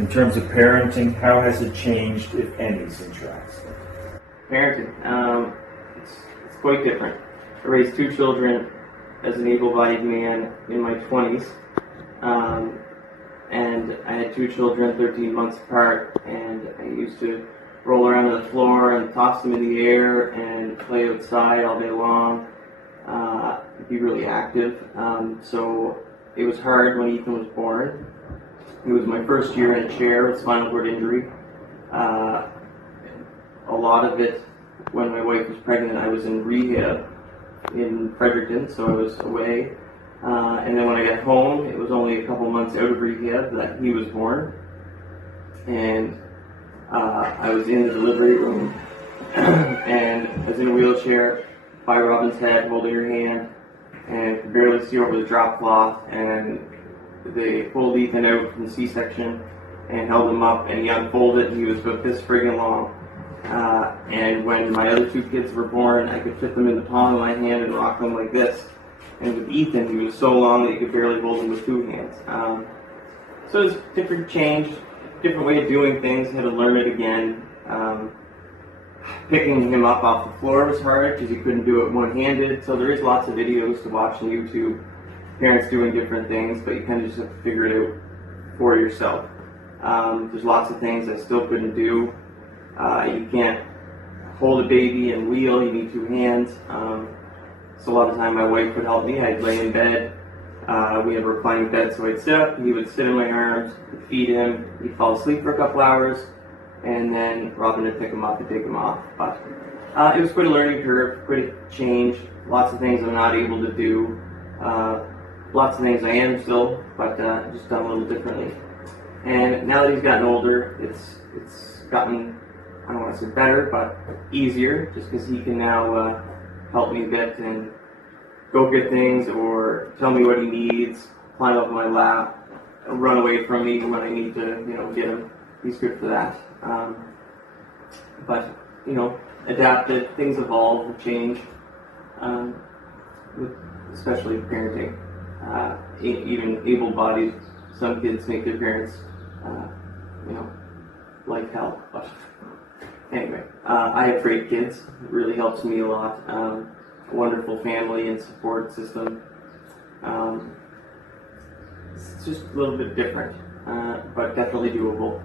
In terms of parenting, how has it changed, if any, since your accident? Parenting, it's quite different. I raised two children as an able-bodied man in my 20s, and I had two children 13 months apart, and I used to roll around on the floor and toss them in the air and play outside all day long, be really active. So it was hard when Ethan was born. It was my first year in a chair with spinal cord injury. A lot of it, when my wife was pregnant, I was in rehab in Fredericton, so I was away. And then when I got home, it was only a couple months out of rehab that he was born. And I was in the delivery room, and I was in a wheelchair by Robin's head, holding her hand, and could barely see over the drop cloth. And they pulled Ethan out from the C-section and held him up, and he unfolded, and he was about this friggin' long. And when my other two kids were born, I could fit them in the palm of my hand and rock them like this. And with Ethan, he was so long that you could barely hold him with two hands. So it was a different change, different way of doing things, had to learn it again. Picking him up off the floor was hard because you couldn't do it one-handed. So there is lots of videos to watch on YouTube, parents doing different things, but you kind of just have to figure it out for yourself. There's lots of things I still couldn't do. You can't hold a baby and wheel, you need two hands. So a lot of time my wife would help me. I'd lay in bed. We had a reclining bed, so I'd sit up, he would sit in my arms, I'd feed him, he'd fall asleep for a couple hours, and then Robin would pick him up and take him off. But it was quite a learning curve, quite a change, lots of things I'm not able to do, lots of things I am still, but just done a little differently. And now that he's gotten older, it's gotten, I don't want to say better, but easier, just because he can now help me a bit and go get things or tell me what he needs, climb up my lap, run away from me when I need to, get him. He's good for that. But, adapted, things evolve, change, especially parenting. Even able-bodied, some kids make their parents, like hell. But anyway, I have great kids. It really helps me a lot. A wonderful family and support system. It's just a little bit different, but definitely doable.